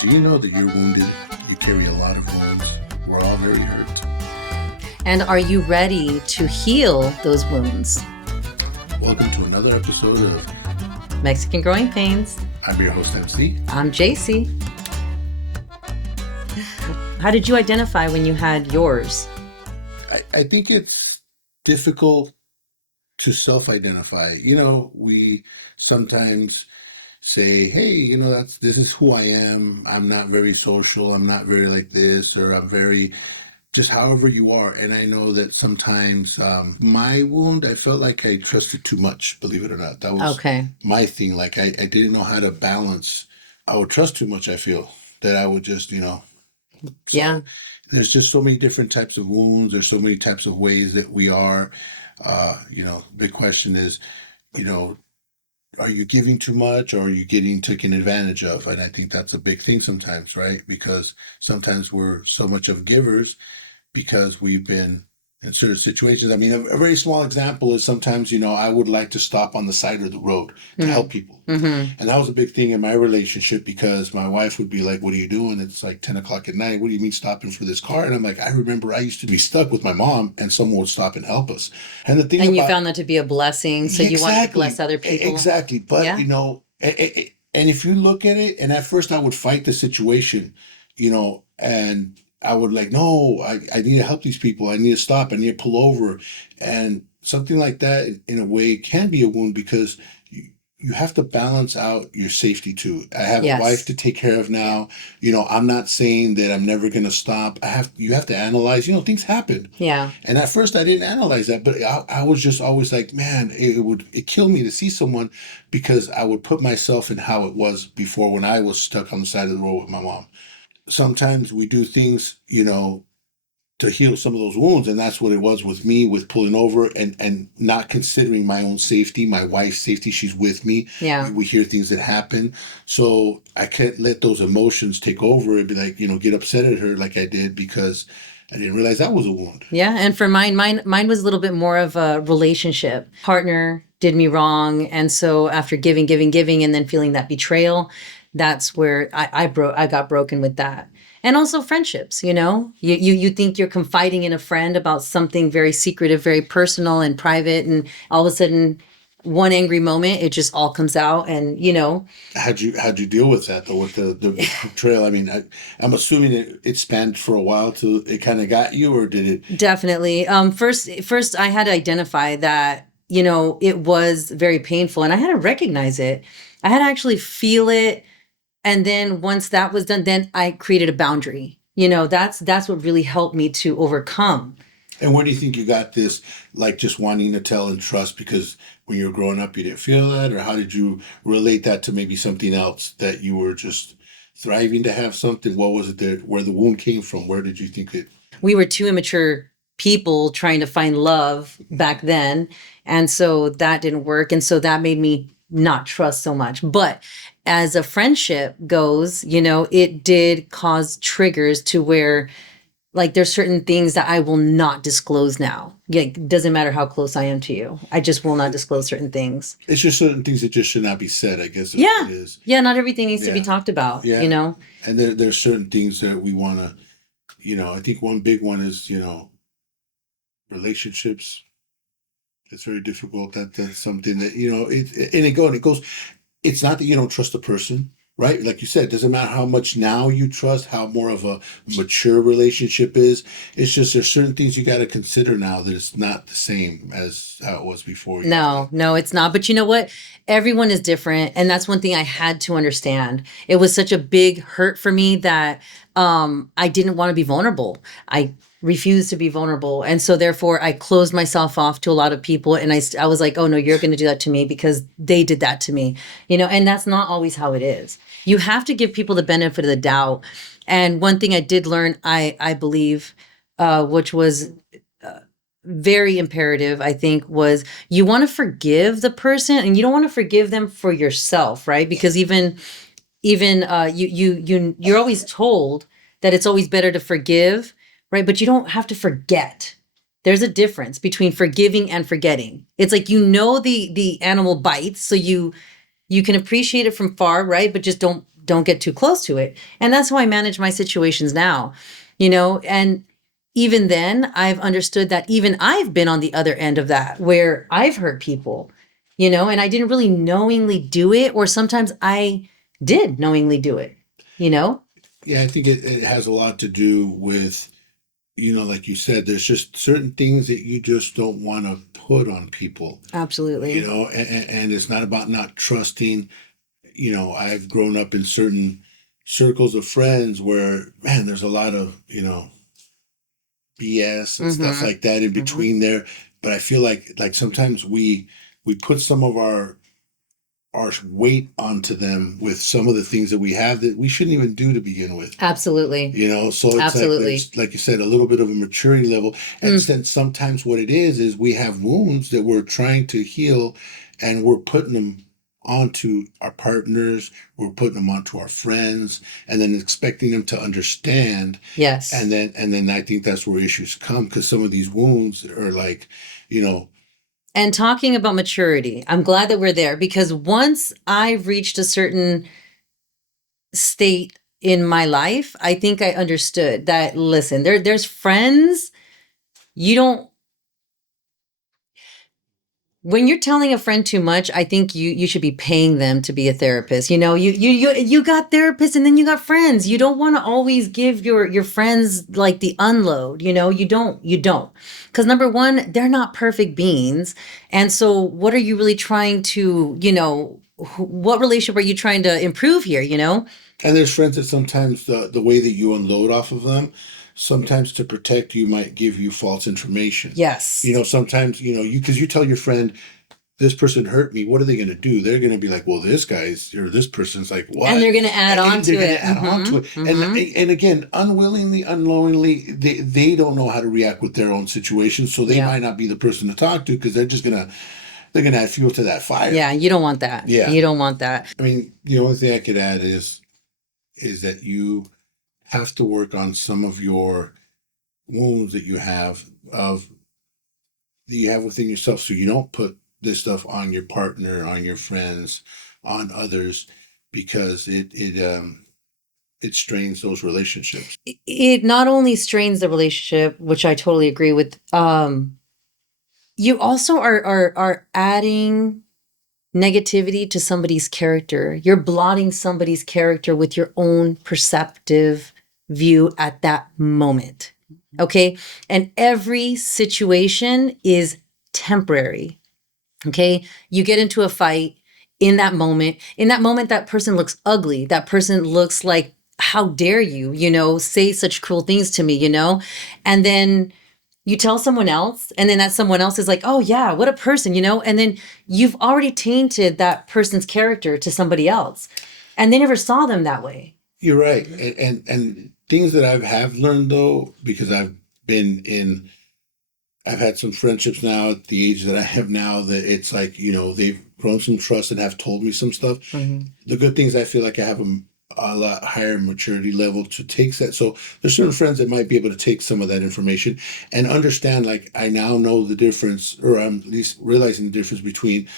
Do you know that you're wounded? You carry a lot of wounds. We're all very hurt. And are you ready to heal those wounds? Welcome to another episode of Mexican Growing Pains. I'm your host, MC. I'm JC. How did you identify when you had yours? I think it's difficult to self-identify. We sometimes say, hey, this is who I am. I'm not very social. I'm not very like this, or I'm very just however you are. And I know that sometimes my wound, I felt like I trusted too much, believe it or not. That was Okay. my thing. Like I didn't know how to balance. I would trust too much, I feel, that I would just, so Yeah. there's just so many different types of wounds. There's so many types of ways that we are. Big question is, you know, are you giving too much or are you getting taken advantage of? And I think that's a big thing sometimes, right? Because sometimes we're so much of givers because we've been in certain situations. I mean, a very small example is sometimes, I would like to stop on the side of the road to help people. Mm-hmm. And that was a big thing in my relationship because my wife would be like, what are you doing? It's like 10 o'clock at night. What do you mean stopping for this car? And I'm like, I remember I used to be stuck with my mom and someone would stop and help us. And the thing And you about found that to be a blessing. So you wanted to bless other people. exactly. But, Yeah. and if you look at it, and at first I would fight the situation, and I would like, no, I need to help these people. I need to stop. I need to pull over. And something like that, in a way, can be a wound because you have to balance out your safety too. I have a wife Yes. to take care of now. I'm not saying that I'm never going to stop. You have to analyze, things happen. Yeah. And at first I didn't analyze that, but I was just always like, man, it killed me to see someone because I would put myself in how it was before when I was stuck on the side of the road with my mom. Sometimes we do things, to heal some of those wounds, and that's what it was with me, with pulling over and not considering my own safety, my wife's safety. She's with me. Yeah. We hear things that happen, so I can't let those emotions take over and be like, get upset at her like I did because I didn't realize that was a wound. Yeah. And for mine was a little bit more of a relationship. Partner did me wrong. And so after giving, and then feeling that betrayal, that's where I got broken with that. And also friendships, you think you're confiding in a friend about something very secretive, very personal and private. And all of a sudden, one angry moment, it just all comes out. And, How'd you deal with that though, with the betrayal? I mean, I'm assuming it spanned for a while till it kind of got you, or did it? Definitely. First I had to identify that, it was very painful and I had to recognize it. I had to actually feel it. And then once that was done, then I created a boundary. That's what really helped me to overcome. And where do you think you got this, like just wanting to tell and trust because when you were growing up you didn't feel that, or how did you relate that to maybe something else that you were just thriving to have something? What was it there where the wound came from? Where did you think it? We were two immature people trying to find love back then. And so that didn't work. And so that made me not trust so much. But as a friendship goes, it did cause triggers to where like there's certain things that I will not disclose now. Yeah, it doesn't matter how close I am to you. I just will not disclose certain things. It's just certain things that just should not be said, I guess. Yeah. It is. Yeah, not everything needs to be Yeah. talked about, Yeah. And there's certain things that we want to, I think one big one is, relationships. It's very difficult. That's something that, it goes, it's not that you don't trust the person, right? Like you said, it doesn't matter how much now you trust, how more of a mature relationship is. It's just there's certain things you got to consider now that it's not the same as how it was before. No, it's not. But you know what? Everyone is different. And that's one thing I had to understand. It was such a big hurt for me that I didn't want to be vulnerable. I refused to be vulnerable. And so therefore I closed myself off to a lot of people. And I was like, oh no, you're going to do that to me because they did that to me, and that's not always how it is. You have to give people the benefit of the doubt. And one thing I did learn, I believe, which was very imperative, I think, was you want to forgive the person and you don't want to forgive them for yourself, right? Because even you're always told that it's always better to forgive, right? But you don't have to forget. There's a difference between forgiving and forgetting. It's like the animal bites, so you can appreciate it from far, right? But just don't get too close to it. And that's how I manage my situations now, you know, and even then I've understood that even I've been on the other end of that where I've hurt people, you know, and I didn't really knowingly do it, or sometimes I did knowingly do it, you know? Yeah, I think it has a lot to do with, like you said, there's just certain things that you just don't want to put on people, Absolutely. and it's not about not trusting. I've grown up in certain circles of friends where, man, there's a lot of, BS and stuff Mm-hmm. like that in Mm-hmm. between there. But I feel like sometimes we put some of our weight onto them with some of the things that we have that we shouldn't even do to begin with. Absolutely. So it's like Absolutely. there's, like you said, a little bit of a maturity level. And Mm. since sometimes what it is we have wounds that we're trying to heal, and we're putting them onto our partners, we're putting them onto our friends, and then expecting them to understand. Yes. And then I think that's where issues come, because some of these wounds are like, you know, And talking about maturity, I'm glad that we're there because once I've reached a certain state in my life, I think I understood that, listen, there's friends you don't, when you're telling a friend too much, I think you should be paying them to be a therapist. You know, you got therapists and then you got friends. You don't want to always give your friends like the unload, you know, you don't. Because number one, they're not perfect beings. And so what are you really trying to, what relationship are you trying to improve here, you know? and there's friends that sometimes the way that you unload off of them, sometimes to protect you, might give you false information. Yes. Sometimes, because you tell your friend, this person hurt me, what are they going to do? They're going to be like, well, this guy's, or this person's like, And they're what? going to add on And they're to going it. to add on to it. And again, unwillingly, unknowingly, they don't know how to react with their own situation. So they Yeah. might not be the person to talk to, because they're going to add fuel to that fire. Yeah. You don't want that. Yeah. You don't want that. I mean, the only thing I could add is that you have to work on some of your wounds that you have within yourself, so you don't put this stuff on your partner, on your friends, on others, because it strains those relationships. It not only strains the relationship, which I totally agree with. You also are adding negativity to somebody's character. You're blotting somebody's character with your own perceptive view at that moment. Okay. And every situation is temporary. Okay. You get into a fight in that moment. In that moment, that person looks ugly. That person looks like, how dare you, say such cruel things to me, And then you tell someone else, and then that someone else is like, oh, yeah, what a person, And then you've already tainted that person's character to somebody else. And they never saw them that way. You're right. And things that have learned, though, because I've had some friendships now at the age that I have now, that it's like, they've grown some trust and have told me some stuff. Mm-hmm. The good things, I feel like I have a lot higher maturity level to take that. So there's certain friends that might be able to take some of that information and understand, like, I now know the difference, or I'm at least realizing the difference between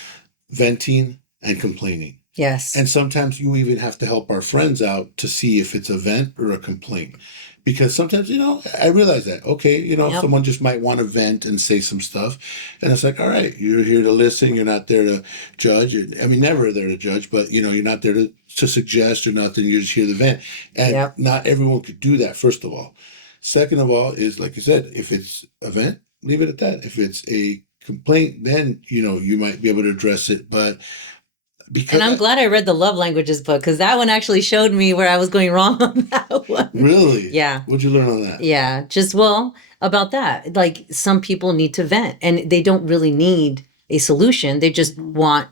venting and complaining. Yes. And sometimes you even have to help our friends out to see if it's a vent or a complaint. Because sometimes, I realize that, okay, Yep. someone just might want to vent and say some stuff. And it's like, all right, you're here to listen. You're not there to judge. I mean, never there to judge, but, you're not there to suggest or nothing. You're just here to vent. And Yep. not everyone could do that, first of all. Second of all, is, like you said, if it's a vent, leave it at that. If it's a complaint, then, you might be able to address it. But because And I'm glad I read the love languages book, because that one actually showed me where I was going wrong on that one. Really? Yeah. What'd you learn on that? Yeah. About that. Like, some people need to vent and they don't really need a solution. They just want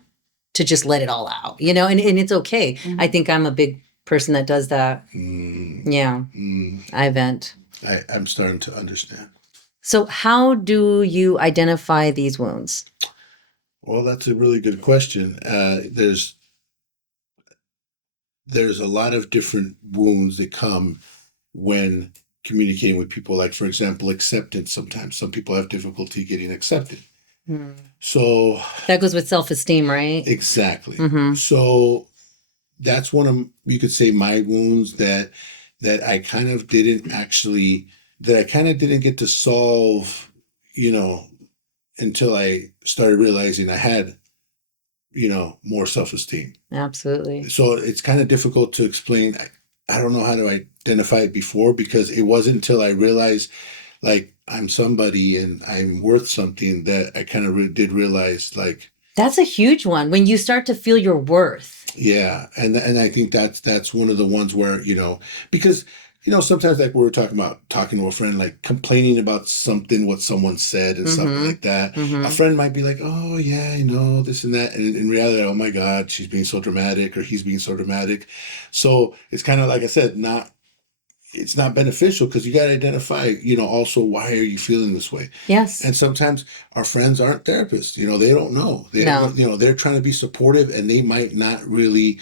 to just let it all out, and it's okay. I think I'm a big person that does that. Yeah. I vent. I'm starting to understand. So how do you identify these wounds? Well, that's a really good question. There's a lot of different wounds that come when communicating with people. Like, for example, acceptance. Sometimes some people have difficulty getting accepted. So that goes with self-esteem, right? Exactly. Mm-hmm. So that's one of, you could say, my wounds that I kind of didn't actually, that I kind of didn't get to solve, you know, until I started realizing I had, more self-esteem. Absolutely. So it's kind of difficult to explain. I don't know how to identify it before, because it wasn't until I realized, like, I'm somebody and I'm worth something, that I kind of did realize, like, That's a huge one when you start to feel your worth. yeah, and I think that's one of the ones where, because, sometimes, like, we were talking about, talking to a friend, like complaining about something, what someone said and something Mm-hmm. like that. A Mm-hmm. friend might be like, "Oh yeah, this and that," and in reality, oh my God, she's being so dramatic, or he's being so dramatic. So it's kind of, like I said, not it's not beneficial, because you got to identify, also, why are you feeling this way. Yes. And sometimes our friends aren't therapists. They don't know. They don't know. No. They're trying to be supportive, and they might not really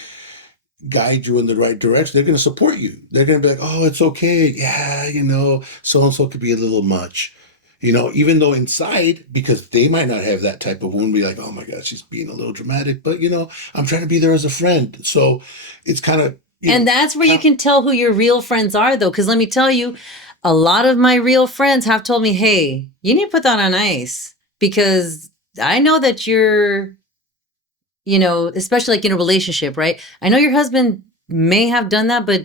guide you in the right direction. They're going to support you. They're going to be like, "Oh, it's okay. Yeah, so and so could be a little much." Even though inside, because they might not have that type of wound, be like, "Oh my God, she's being a little dramatic." But, I'm trying to be there as a friend. So it's kind of, And that's where you kind can tell who your real friends are, though. Because let me tell you, a lot of my real friends have told me, hey, you need to put that on ice because I know that you're, especially like in a relationship, right? I know your husband may have done that, but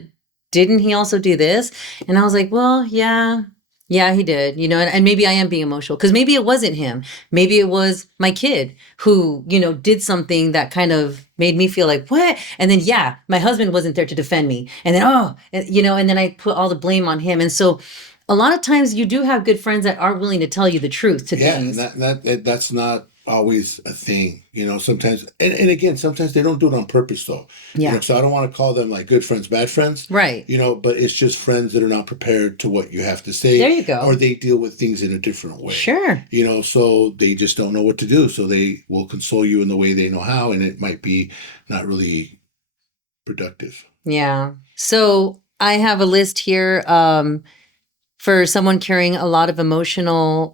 didn't he also do this? And I was like, well, yeah, yeah, he did, and maybe I am being emotional because maybe it wasn't him. Maybe it was my kid who, did something that kind of made me feel like, what? And then, yeah, my husband wasn't there to defend me. And then, and then I put all the blame on him. And so a lot of times you do have good friends that are willing to tell you the truth to Yeah, and things. that's not always a thing. Sometimes, and again, sometimes they don't do it on purpose, though. Yeah. So I don't want to call them like good friends, bad friends. Right. But it's just friends that are not prepared to what you have to There say, you or go. they deal with things in a different way. Sure. So they just don't know what to do. So they will console you in the way they know how, and it might be not really productive. Yeah. So I have a list here for someone carrying a lot of emotional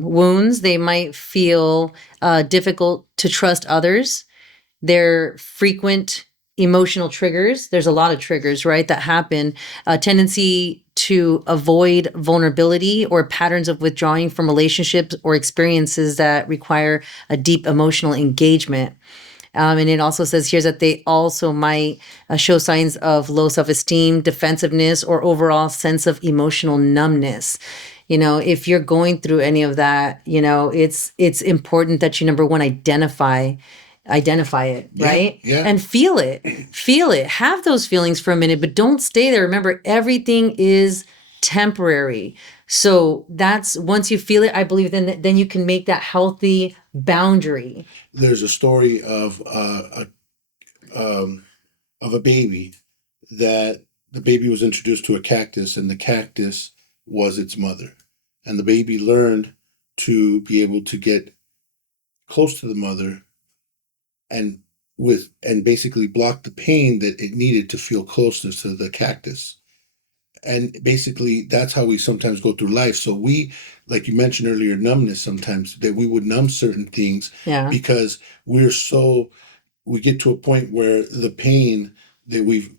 wounds. They might feel difficult to trust others. Their frequent emotional triggers. There's a lot of triggers, right, that happen. A tendency to avoid vulnerability or patterns of withdrawing from relationships or experiences that require a deep emotional engagement. And it also says here that they also might show signs of low self esteem, defensiveness, or overall sense of emotional numbness. If you're going through any of that, it's important that you number one identify it, Yeah, right? yeah. And feel it, have those feelings for a minute, but don't stay there. Remember, everything is temporary. So that's once you feel it, I believe then you can make that healthy boundary. There's a story of a baby, that the baby was introduced to a cactus, and the cactus was its mother. And the baby learned to be able to get close to the mother, and basically block the pain that it needed to feel closeness to the cactus. And basically that's how we sometimes go through life. So we, like you mentioned earlier, numbness, sometimes that we would numb certain things, Yeah. because we get to a point where the pain that we've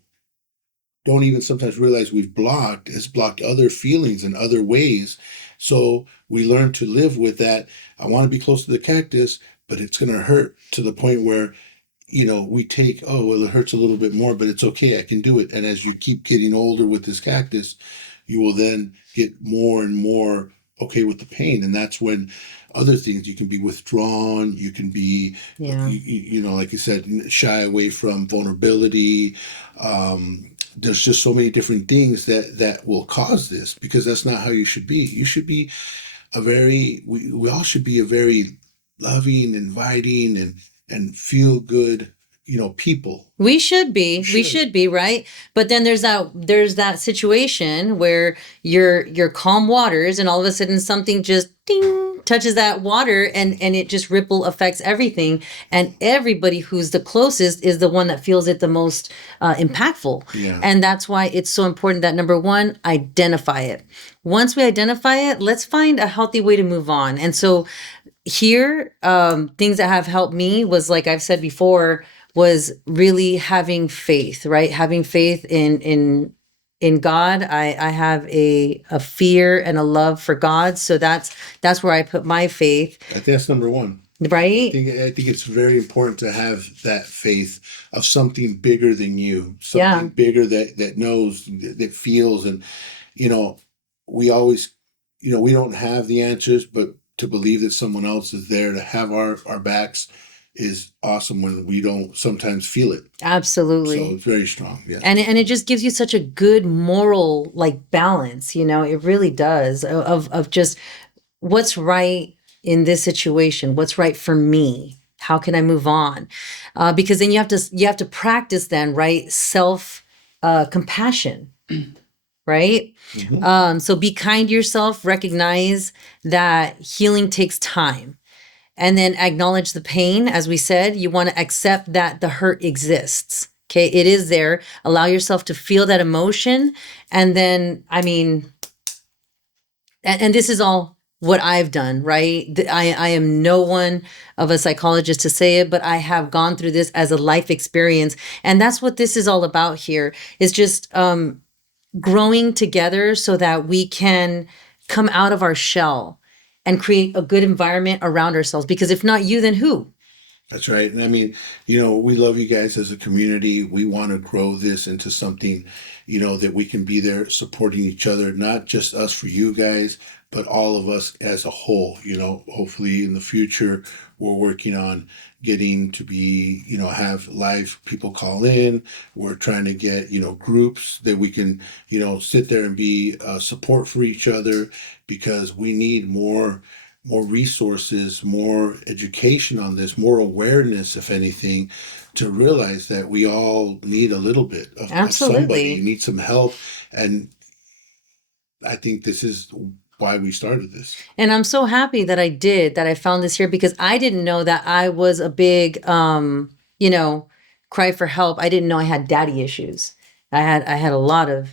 don't even sometimes realize we've blocked has blocked other feelings in other ways. So we learn to live with that. I want to be close to the cactus, but it's going to hurt to the point where, we take, oh, well, it hurts a little bit more, but it's okay. I can do it. And as you keep getting older with this cactus, you will then get more and more okay with the pain. And that's when other things, you can be withdrawn, you can be, Yeah. like you said, shy away from vulnerability. There's just so many different things that will cause this, because that's not how you should be. You should be we all should be a very loving, inviting, and feel good, people. We should We be. We should. should be, right? But then there's that situation where you're calm waters and all of a sudden something just ding touches that water and it just ripple affects everything. And everybody who's the closest is the one that feels it the most impactful. Yeah. And that's why it's so important that number one, identify it. Once we identify it, let's find a healthy way to move on. And so here, things that have helped me was like I've said before, was really having faith, right? Having faith in God. I have a fear and a love for God. So that's where I put my faith, I think that's number one. right? I think it's very important to have that faith of something bigger than you, Yeah, something bigger that knows, that feels, and you know, we always, we don't have the answers, but to believe that someone else is there to have our backs is awesome when we don't sometimes feel it. So absolutely. it's very strong. Yes. And it just gives you such a good moral like balance, it really does, of just what's right in this situation, what's right for me, how can I move on, because then you have to practice then, right, self compassion, right. Hmm. So be kind to yourself, recognize that healing takes time, and then acknowledge the pain. As we said, you want to accept that the hurt exists. Okay, it is there. Allow yourself to feel that emotion. And then, I mean, and this is all what I've done, right? I am no one of a psychologist to say it, but I have gone through this as a life experience. And that's what this is all about here, is just growing together so that we can come out of our shell and create a good environment around ourselves. Because if not you, then who? That's right. And I mean, we love you guys as a community. We want to grow this into something, that we can be there supporting each other, not just us for you guys, but all of us as a whole. Hopefully in the future, we're working on getting to be, have live people call in. We're trying to get, groups that we can, sit there and be support for each other, because we need more resources, more education on this, more awareness, if anything, to realize that we all need a little bit of somebody. You Absolutely. need some help. And I think this is why we started this. And I'm so happy that I found this here, because I didn't know that I was a big, you know, cry for help. I didn't know I had daddy issues. I had a lot of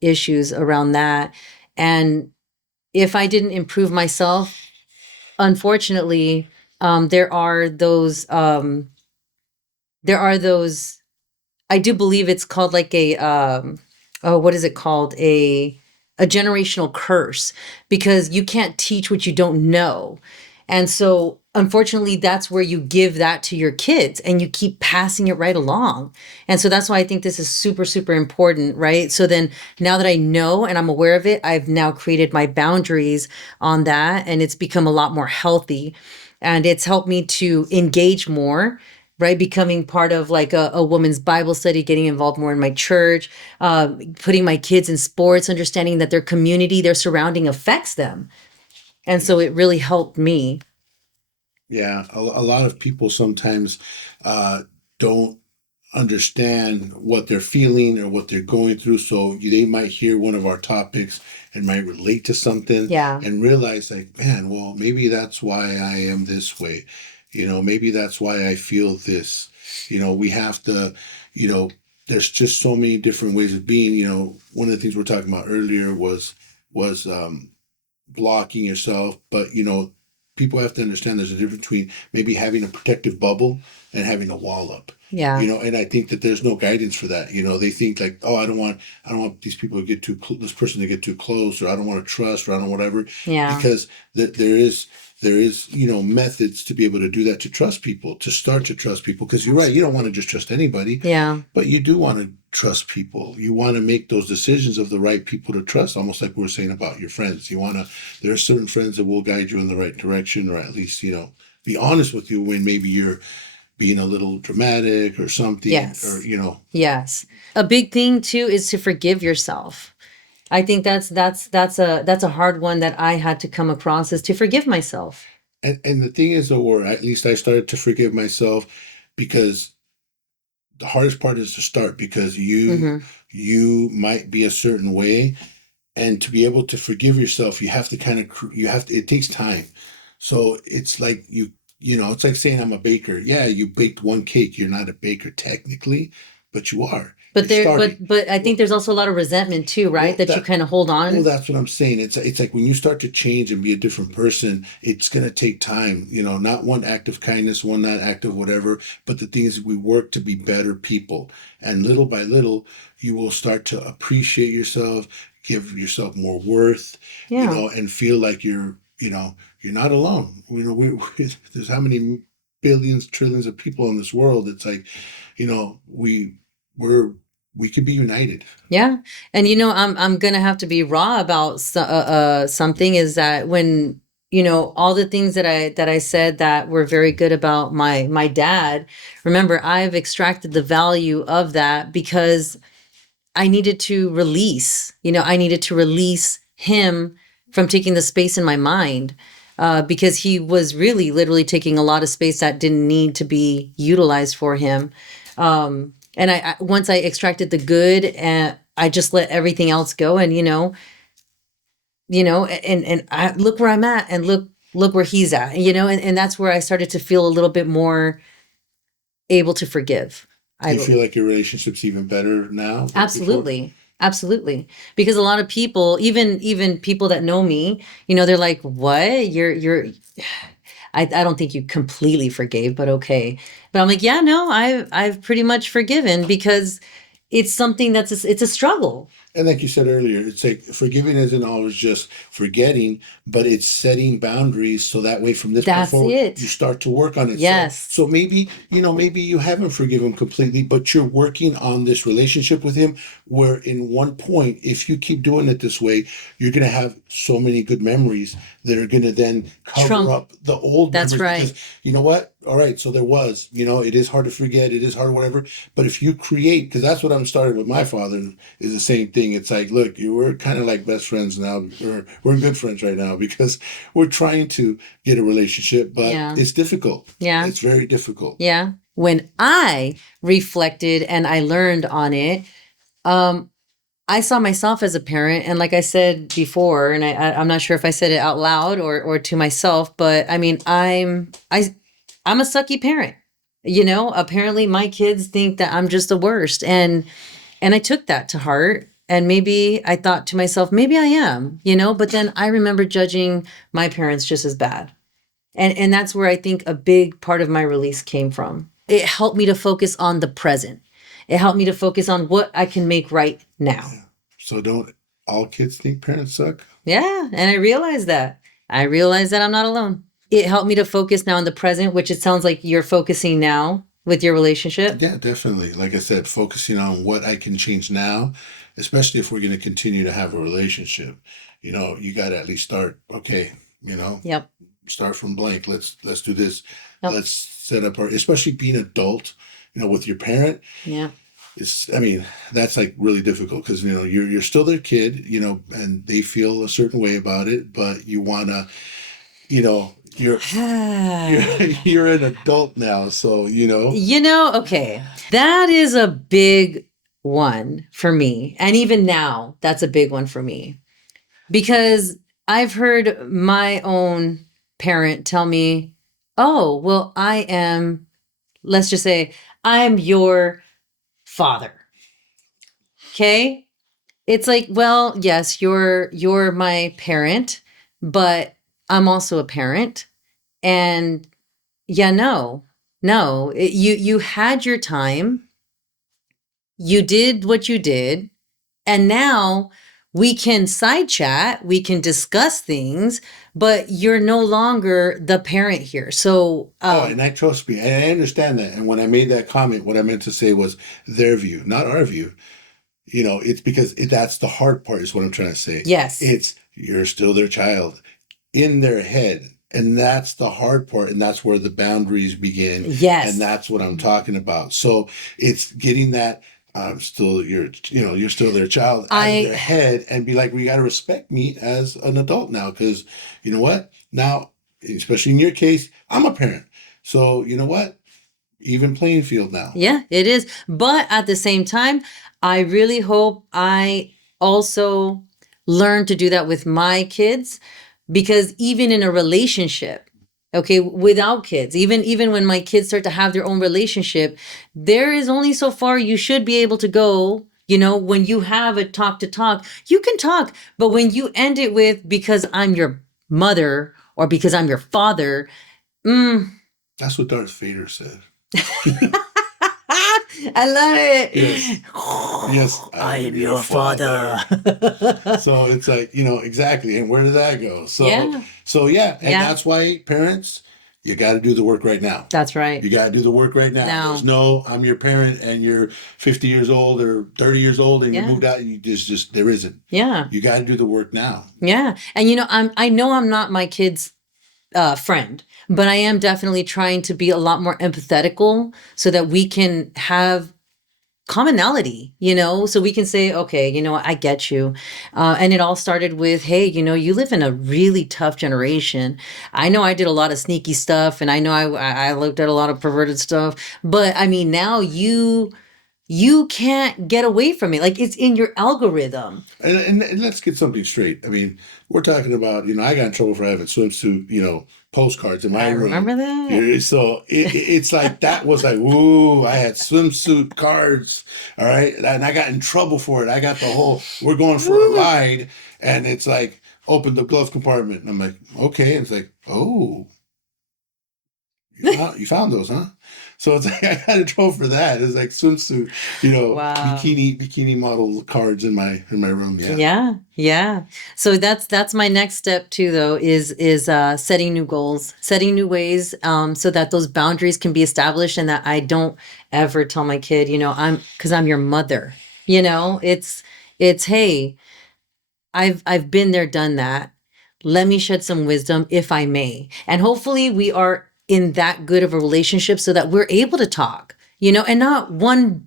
issues around that. And if I didn't improve myself, unfortunately, there are those, I do believe it's called like a oh, what is it called? A generational curse, because you can't teach what you don't know. And so unfortunately that's where you give that to your kids and you keep passing it right along. And so that's why I think this is super super important, right? So then now that I know and I'm aware of it, I've now created my boundaries on that, and it's become a lot more healthy, and it's helped me to engage more, right? Becoming part of like a woman's Bible study, getting involved more in my church, putting my kids in sports, understanding that their community, their surrounding affects them. And so Yes. it really helped me. Yeah. A lot of people sometimes don't understand what they're feeling or what they're going through. So they might hear one of our topics and might relate to something Yeah. and realize, like, man, well, maybe that's why I am this way. Maybe that's why I feel this. We have to, you know, there's just so many different ways of being. One of the things we're talking about earlier was blocking yourself, but people have to understand there's a difference between maybe having a protective bubble and having a wall up. Yeah. And I think that there's no guidance for that. They think like, oh, I don't want these people to get this person to get too close, or I don't want to trust, or I don't whatever, Yeah. because there is methods to be able to do that, to trust people, to start to trust people, because you're right, you don't want to just trust anybody, Yeah. but you do want to trust people. You want to make those decisions of the right people to trust, almost like we were saying about your friends. There are certain friends that will guide you in the right direction, or at least, be honest with you when maybe you're being a little dramatic or something, or, Yes. Yes. A big thing too is to forgive yourself. I think that's a hard one that I had to come across, is to forgive myself. and the thing is, though, or at least I started to forgive myself, because the hardest part is to start, because you Hmm. you might be a certain way, and to be able to forgive yourself, you have to it takes time. So it's like it's like saying I'm a baker. Yeah, you baked one cake, you're not a baker technically, but you are. But It's starting. but I think Well, there's also a lot of resentment too, right? well, That you kind of hold well, on. that's what I'm saying. It's like when you start to change and be a different person, it's gonna take time. Not one act of kindness, one not act of whatever. But the thing is, we work to be better people, and little by little, you will start to appreciate yourself, give yourself more worth, Yeah. and feel like you're not alone. There's how many billions, trillions of people in this world. It's like, we're we could be united. Yeah. And I'm gonna have to be raw about something is that when all the things that I said that were very good about my dad, remember I've extracted the value of that because I needed to release, I needed to release him from taking the space in my mind. Because he was really literally taking a lot of space that didn't need to be utilized for him. And I once I extracted the good and I just let everything else go, and and I look where I'm at, and look where he's at, and that's where I started to feel a little bit more able to forgive, Do I you feel believe. like your relationship's even better now than before? Absolutely. Absolutely. Because a lot of people, even people that know me, they're like, "What? You're I don't think you completely forgave, but okay." But I'm like, "Yeah, no, I've pretty much forgiven because it's something it's a struggle." And like you said earlier, it's like forgiving isn't always just forgetting, but it's setting boundaries so that way from this point That's forward, you it. start to work on it. So Yes. so maybe you haven't forgiven completely, but you're working on this relationship with him where in one point, if you keep doing it this way, you're gonna have so many good memories that are gonna then cover Trump. up the old That's memories right. because you know what? All right, so there was, it is hard to forget, it is hard, whatever. But if you create, because that's what I'm starting with my father, is the same thing. It's like, look, we're kind of like best friends now. We're good friends right now because we're trying to get a relationship, but Yeah. it's difficult. Yeah. It's very difficult. Yeah. When I reflected and I learned on it, um, I saw myself as a parent, and like I said before, and I'm not sure if I said it out loud or to myself, but I mean, I'm a sucky parent. Apparently my kids think that I'm just the worst, and I took that to heart. And maybe I thought to myself, maybe I am, but then I remember judging my parents just as bad. And that's where I think a big part of my release came from. It helped me to focus on the present. It helped me to focus on what I can make right now. Yeah. So don't all kids think parents suck? Yeah, and I realized that. I realized that I'm not alone. It helped me to focus now in the present, which it sounds like you're focusing now with your relationship. Yeah, definitely. Like I said, focusing on what I can change now, especially if we're going to continue to have a relationship. You got to at least start. Okay, you know, Yep. start from blank. Let's do this. Yep. Let's set up our, especially being adult. With your parent. Yeah. I mean, that's like really difficult because you're still their kid. And they feel a certain way about it, but you wanna, you know, you're you're you're an adult now, so Okay. That is a big one for me. And even now, that's a big one for me because I've heard my own parent tell me, "Oh, well, let's just say, I'm your father." Okay? It's like, well, yes, you're my parent, but I'm also a parent. And yeah, no. No, you had your time. You did what you did, and now we can side chat, we can discuss things, but you're no longer the parent here. So, Oh, and I trust me, and I understand that. And when I made that comment, what I meant to say was their view, not our view. It's because that's the hard part, is what I'm trying to say. yes. It's you're still their child in their head. And that's the hard part. And that's where the boundaries begin. And Yes. that's what I'm talking about. So it's getting that I'm still you're still their child out of I their head and be like, we got to respect me as an adult now. Cause you know what? Now, especially in your case, I'm a parent. So you know what? Even playing field now. Yeah, it is. But at the same time, I really hope I also learn to do that with my kids because even in a relationship, Okay, without kids, even when my kids start to have their own relationship, there is only so far you should be able to go. When you have a talk to talk, you can talk, but when you end it with because I'm your mother or because I'm your father, mm, That's what Darth Vader said. I love it. Yes. Yes, I am your father. So it's like, exactly. And where did that go? So, Yeah, so yeah. And yeah, that's why parents, you got to do the work right now. that's right. You got to do the work right now. There's Now, no, I'm your parent and you're 50 years old or 30 years old and you yeah, moved out. And you just, there isn't. yeah, You got to do the work now. yeah. And I know I'm not my kid's friend, but I am definitely trying to be a lot more empathetical so that we can have commonality, so we can say, okay, what, I get you. And it all started with, hey, you live in a really tough generation. I know I did a lot of sneaky stuff and I know I looked at a lot of perverted stuff, but I mean, now you can't get away from it. Like it's in your algorithm. And let's get something straight. I mean, we're talking about, I got in trouble for having swimsuit, postcards in my I room. remember that. So it's like that was like, woo, I had swimsuit cards. All right. And I got in trouble for it. I got the whole, we're going for a Woo. ride. And it's like, open the glove compartment. And I'm like, okay. And it's like, oh, you found those, huh? So it's like I got in trouble for that. It's like swimsuit, Wow. bikini model cards in my room. Yeah. Yeah, yeah. So that's my next step too, though, is setting new goals, setting new ways, so that those boundaries can be established, and that I don't ever tell my kid, because I'm your mother. It's hey, I've been there, done that. Let me shed some wisdom if I may. And hopefully we are in that good of a relationship so that we're able to talk, and not one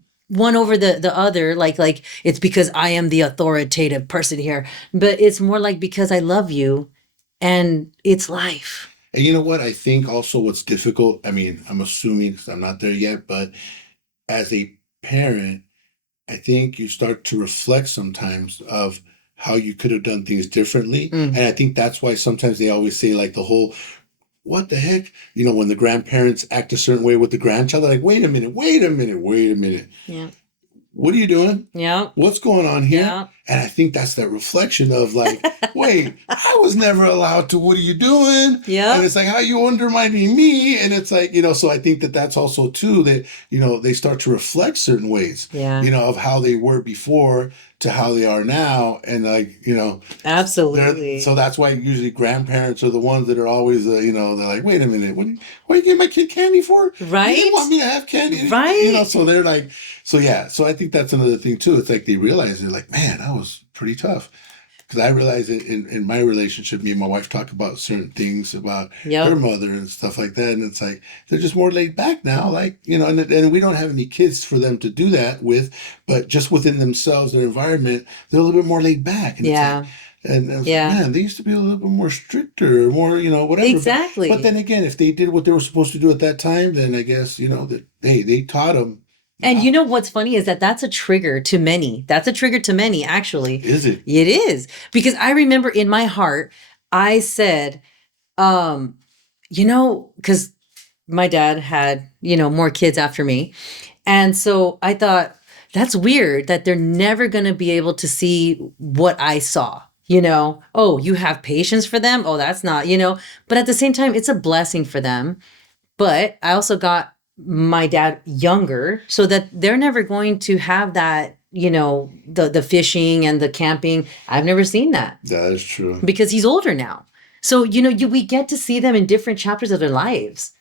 over the other, like it's because I am the authoritative person here, but it's more like because I love you and it's life. And you know what? I think also what's difficult, I mean, I'm assuming because I'm not there yet, but as a parent, I think you start to reflect sometimes of how you could have done things differently. Mm, And I think that's why sometimes they always say, like, the whole, what the heck? When the grandparents act a certain way with the grandchild, they're like, wait a minute, wait a minute, wait a minute. yeah. What are you doing? Yeah. What's going on here? Yeah. And I think that's that reflection of like, wait, I was never allowed to. What are you doing? And Yeah. it's like, how you undermining me? And it's like, so I think that that's also too that, they start to reflect certain ways, Yeah. of how they were before to how they are now. And like, Absolutely. so that's why usually grandparents are the ones that are always, they're like, wait a minute, what are you getting my kid candy for? You didn't Right? want me to have candy. Right? So they're like, so yeah, so I think that's another thing too. It's like they realize they're like, man, that was pretty tough. Because I realize that in my relationship, me and my wife talk about certain things about her Yep. mother and stuff like that, and it's like they're just more laid back now, like and we don't have any kids for them to do that with, but just within themselves, their environment, they're a little bit more laid back, and it's like. Yeah. And I was like, Yeah. man, they used to be a little bit more stricter, or more, whatever. But Exactly. then again, if they did what they were supposed to do at that time, then I guess, that hey, they taught them. And what's funny is that that's a trigger to many. That's a trigger to many, actually. Is it? It is. Because I remember in my heart, I said, um, because my dad had, more kids after me. And so I thought, that's weird that they're never going to be able to see what I saw. Oh, you have patience for them? Oh, that's not, but at the same time, it's a blessing for them. But I also got my dad younger so that they're never going to have that, the fishing and the camping. I've never seen that That is true. because he's older now. So, we get to see them in different chapters of their lives,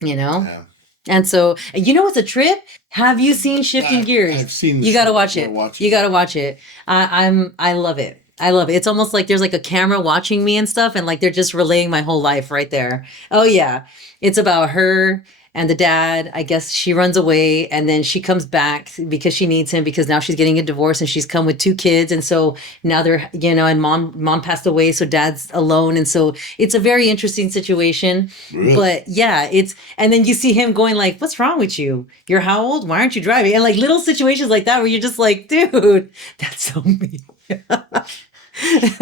you know? Yeah. And so, and what's a trip? Have you seen Shifting Gears? I've seen the You got to show. watch I'm gonna it. watch You it. got to watch it. I love it. I love it. It's almost like there's like a camera watching me and stuff, and like they're just relaying my whole life right there. Oh yeah, it's about her and the dad. I guess she runs away and then she comes back because she needs him because now she's getting a divorce and she's come with two kids, and so now they're and mom passed away, so dad's alone, and so it's a very interesting situation. Really? But yeah, and then you see him going like, "What's wrong with you? You're how old? Why aren't you driving?" And like little situations like that where you're just like, "Dude, that's so me."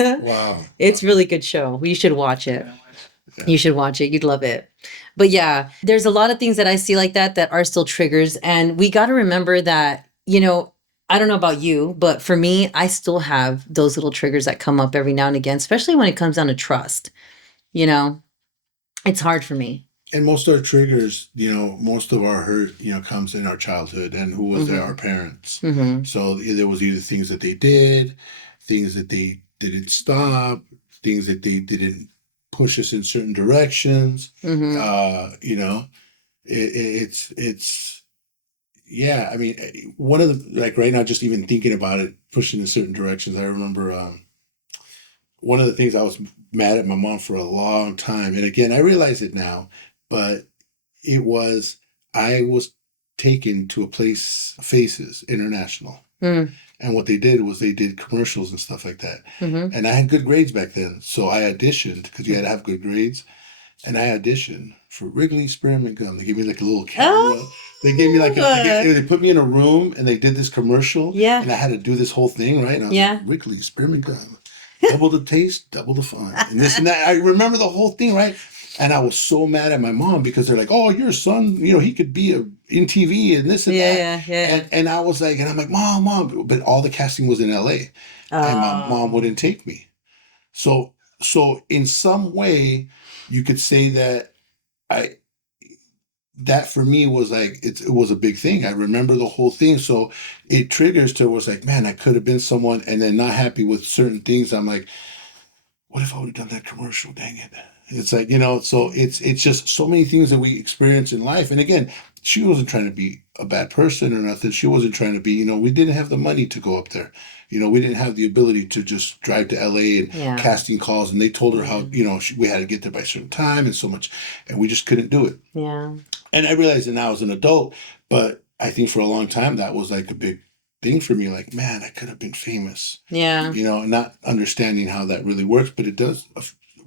Wow. It's really good show. We should watch it. You should watch it. You'd love it. But yeah, there's a lot of things that I see like that are still triggers. And we got to remember that, I don't know about you, but for me, I still have those little triggers that come up every now and again, especially when it comes down to trust. You know, it's hard for me. And most of our triggers, most of our hurt, comes in our childhood, and who was there? Mm-hmm. Our parents. Mm-hmm. So there was either things that they did, things that they didn't stop, things that they didn't push us in certain directions. Mm-hmm. It's yeah. I mean, one of the, like, right now, just even thinking about it, pushing in certain directions. I remember one of the things I was mad at my mom for a long time, and again, I realize it now, but it was I was taken to a place, Faces International, Mm-hmm. and what they did was they did commercials and stuff like that. Mm-hmm. And I had good grades back then, so I auditioned because you had to have good grades. And I auditioned for Wrigley Spearmint Gum. They gave me like a little camera. Oh, They gave me like they put me in a room and they did this commercial. yeah. And I had to do this whole thing, right? And I was Yeah. like, Wrigley Spearmint Gum. Double the taste, double the fun. And this and that. I remember the whole thing, right? And I was so mad at my mom because they're like, "Oh, your son, he could be in TV and this and that." Yeah. And I was like, and I'm like, "Mom." But all the casting was in LA. And my mom Oh. wouldn't take me. So in some way, you could say that I that for me was like it was a big thing. I remember the whole thing. So it triggers to was like, man, I could have been someone and then not happy with certain things. I'm like, what if I would have done that commercial? Dang it. It's like, so it's just so many things that we experience in life. And again, she wasn't trying to be a bad person or nothing. She wasn't trying to be, we didn't have the money to go up there. We didn't have the ability to just drive to LA and Yeah. casting calls. And they told her how, we had to get there by a certain time and so much. And we just couldn't do it. Yeah. And I realized it now as an adult, but I think for a long time that was like a big thing for me. Like, man, I could have been famous. Yeah. Not understanding how that really works, but it does.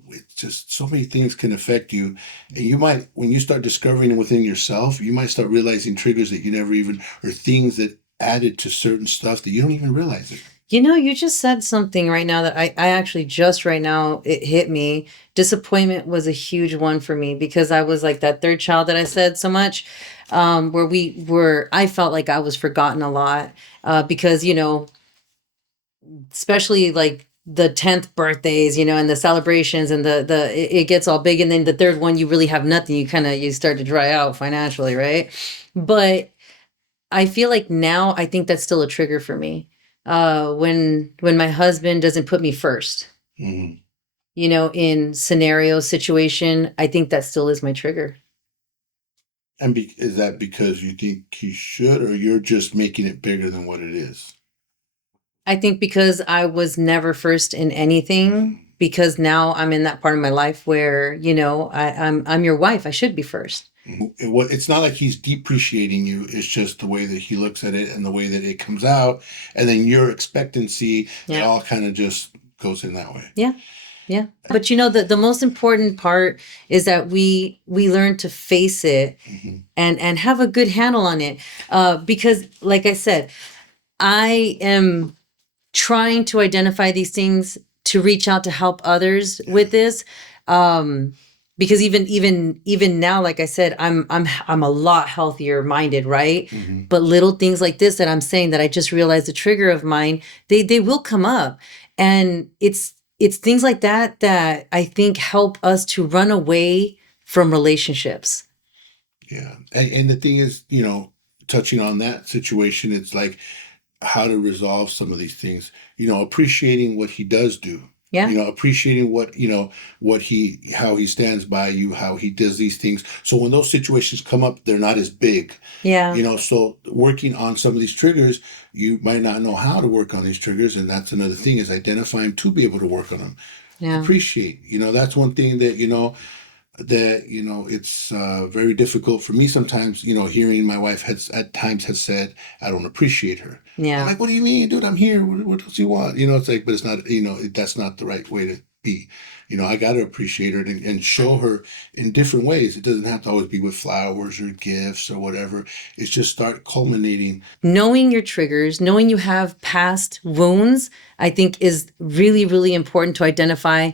It's just so many things can affect you, and you might, when you start discovering it within yourself, you might start realizing triggers that you never even, or things that added to certain stuff that you don't even realize it. You just said something right now that I actually just right now it hit me. Disappointment was a huge one for me because I was like that third child that I said so much, where I felt like I was forgotten a lot, because especially like the 10th birthdays, and the celebrations and it gets all big, and then the third one you really have nothing. You start to dry out financially, right? But I feel like now I think that's still a trigger for me. When my husband doesn't put me first, Mm-hmm. in scenario situation, I think that still is my trigger. And is that because you think he should, or you're just making it bigger than what it is? I think because I was never first in anything, because now I'm in that part of my life where, I'm your wife. I should be first. It's not like he's depreciating you. It's just the way that he looks at it and the way that it comes out, and then your expectancy. It all kind of just goes in that way. Yeah. Yeah. But the most important part is that we learn to face it, Mm-hmm. and have a good handle on it. Because like I said, I am trying to identify these things to reach out to help others with this. Because even now, like I said, I'm a lot healthier minded, right? Mm-hmm. But little things like this that I'm saying that I just realized the trigger of mine, they will come up. And it's things like that I think help us to run away from relationships. Yeah. And the thing is, touching on that situation, it's like how to resolve some of these things, appreciating what he does do. Yeah. Appreciating how he stands by you, how he does these things. So when those situations come up, they're not as big. Yeah. So working on some of these triggers, you might not know how to work on these triggers. And that's another thing, is identifying to be able to work on them. Yeah. Appreciate, that's one thing that, it's very difficult for me sometimes, hearing my wife at times has said, I don't appreciate her. Yeah. I'm like, what do you mean, dude? I'm here. What else do you want? It's like, but it's not, that's not the right way to be. I got to appreciate her and show her in different ways. It doesn't have to always be with flowers or gifts or whatever. It's just start culminating. Knowing your triggers, knowing you have past wounds, I think is really, really important to identify.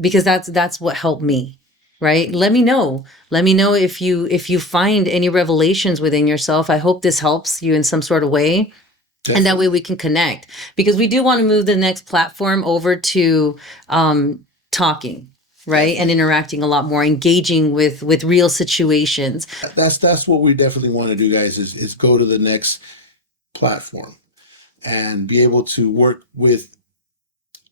because that's what helped me. Right? Let me know. Let me know if you find any revelations within yourself. I hope this helps you in some sort of way. And that way we can connect, because we do want to move the next platform over to talking, right? And interacting a lot more, engaging with real situations. That's what we definitely want to do, guys, is go to the next platform and be able to work with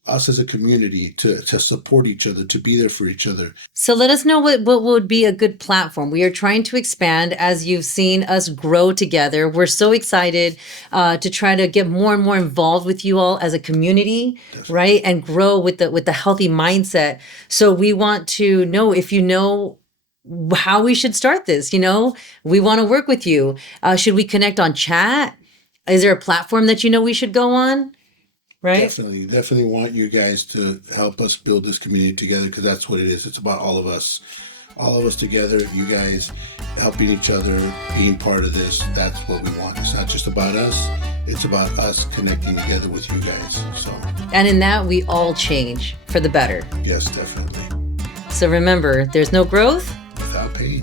us as a community to support each other, to be there for each other. So let us know what would be a good platform. We are trying to expand, as you've seen us grow together. We're so excited to try to get more and more involved with you all as a community, Definitely. right? And grow with the healthy mindset. So we want to know if you know how we should start this. We want to work with you. Should we connect on chat? Is there a platform that we should go on? Right? Definitely want you guys to help us build this community together, because that's what it is. It's about all of us together. You guys helping each other, being part of this. That's what we want. It's not just about us. It's about us connecting together with you guys. So, and in that, we all change for the better. Yes, definitely. So remember, there's no growth without pain.